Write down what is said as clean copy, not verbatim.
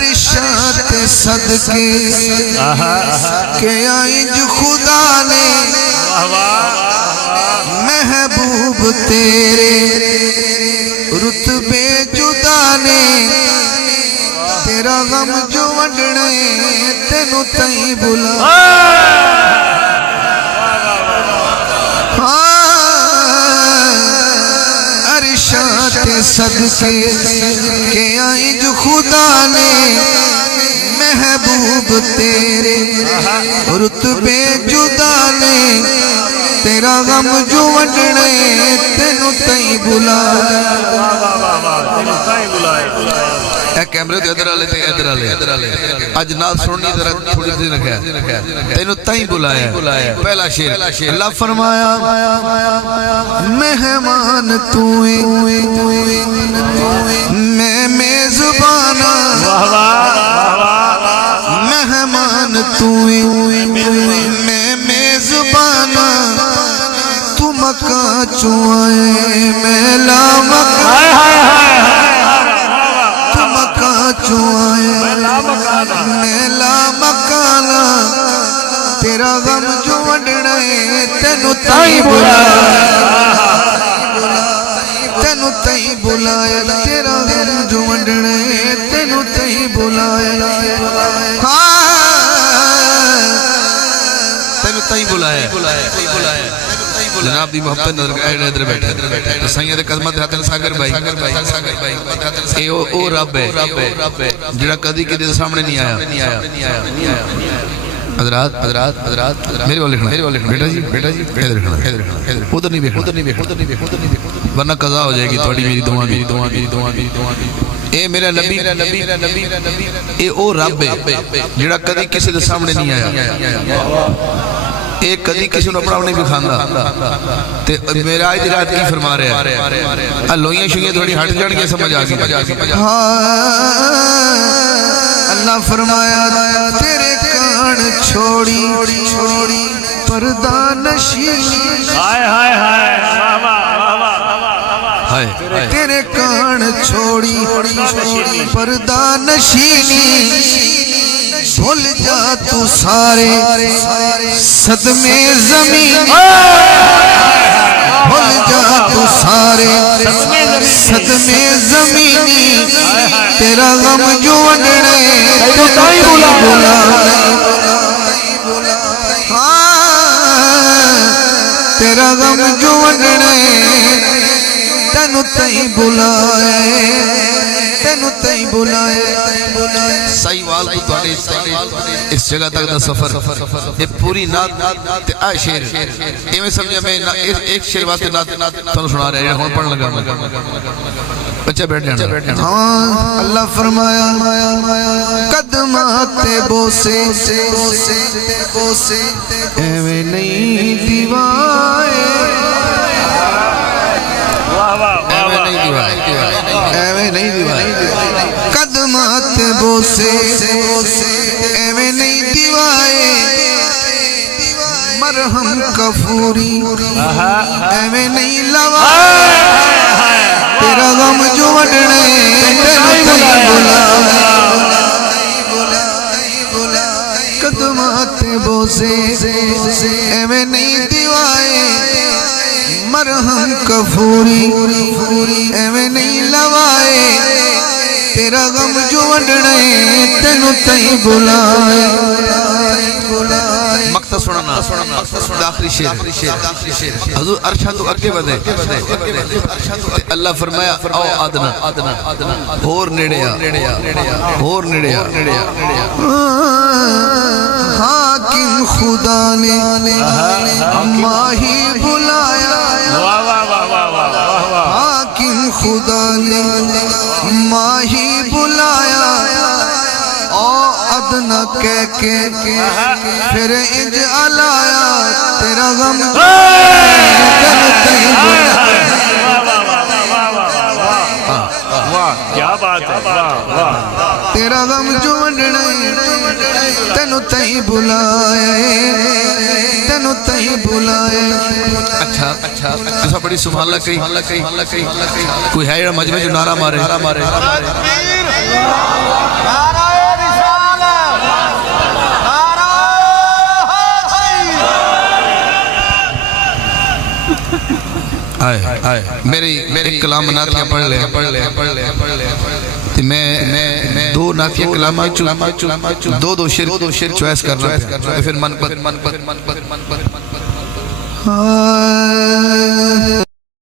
ارشاد صدقے کہ آئی جو خدا نے محبوب تیرے رتبے جدا نے تیرا غم جو وڈنے تینو تائیں بلا ارشاد صدقے کہ آئی جو خدا نے محبوب تیرے رتبے جدا نے تیرا غم جو وڈنے تینو تائیں بلا اے کیمرے دے ادھر آلے آج نال سننی ذرا تھوڑی دیر رکھا تینو تائیں بلایا پہلا شیر اللہ فرمایا مہمان توئیں میں میزبانا مہمان توئیں میں میزبانا تو مکہ چوائے میں لا مکہ میلا مکانا تیرا غم جو وڈنے تینو تائیں بلایا تیرا غم جو وڈنے تینو تائیں بلایا تینو تائیں بلایا جناب دی محبت ادھر بیٹھے سید قدمت حاتن ساگر بھائی اے او رب ہے جڑا کدی کدی سامنے نہیں آیا حضرات میرے والے لکھنا بیٹا جی ادھر لکھنا ادھر نہیں بیٹھنا ورنہ قضا ہو جائے گی تھوڑی میری دعا اے میرا نبی اے او رب ہے جڑا کدی کسی دے سامنے نہیں آیا ایک کدی کسی نے اپنا نہیں بھی کھاندہ معراج دی رات کی فرما رہے ہیں لوئیاں شوئیاں تھوڑی ہٹ جان کے سمجھ آگی اللہ فرمایا تیرے کان چھوڑی پردہ نشینی تیرے کان چھوڑی پردہ نشینی بھول جا تو سارے صدمے زمین بھول جا تو سارے صدمے زمینی تیرا غم جو وڈنے تو تائیں بلا تیرا غم جو وڈنے تینو تائیں بلائے صحیح وال کو تھوڑے اس جگہ تک دا سفر یہ پوری نات آئے شیر یہ میں سمجھا میں ایک شیر واسطے نات تھوڑا سنا رہے ہیں ہون پڑھن لگا بچہ بیٹھ جانا اللہ فرمایا قدمات بوسے ایویں نہیں دیوائے ایویں نہیں دیوائے قدمات بوسے ایویں نہیں دیوائے مرہم کفوری ایویں نہیں لوائے تیرا غم جو وڈنے تینو تائیں بلا قدمات بوسے ایویں نہیں دیوائے مرہم کفوری ایویں نہیں لوائے تیرا غم جو وڈنے تینو تائیں بلائے مقطع سننا آخری شیر حضور عرشہ تو اگے بدے اللہ فرمایا او آدنا اور نیڑیا حاکم خدا نے ماہی بلایا حاکم خدا نے ماہی بلایا او ادنا کہہ کے پھر انج علایا تیرا غم کیا بات ہے تیرا غم جو وڈنے تینو تائیں بلائے اچھا ایسا بڑی سبحان اللہ کہیں کوئی ہے مجمع جو نعرہ مارے آئے میری کلام ناتیہ پڑھ لے میں دو ناتیہ کلام دو شیر چوائس کرنا پھر من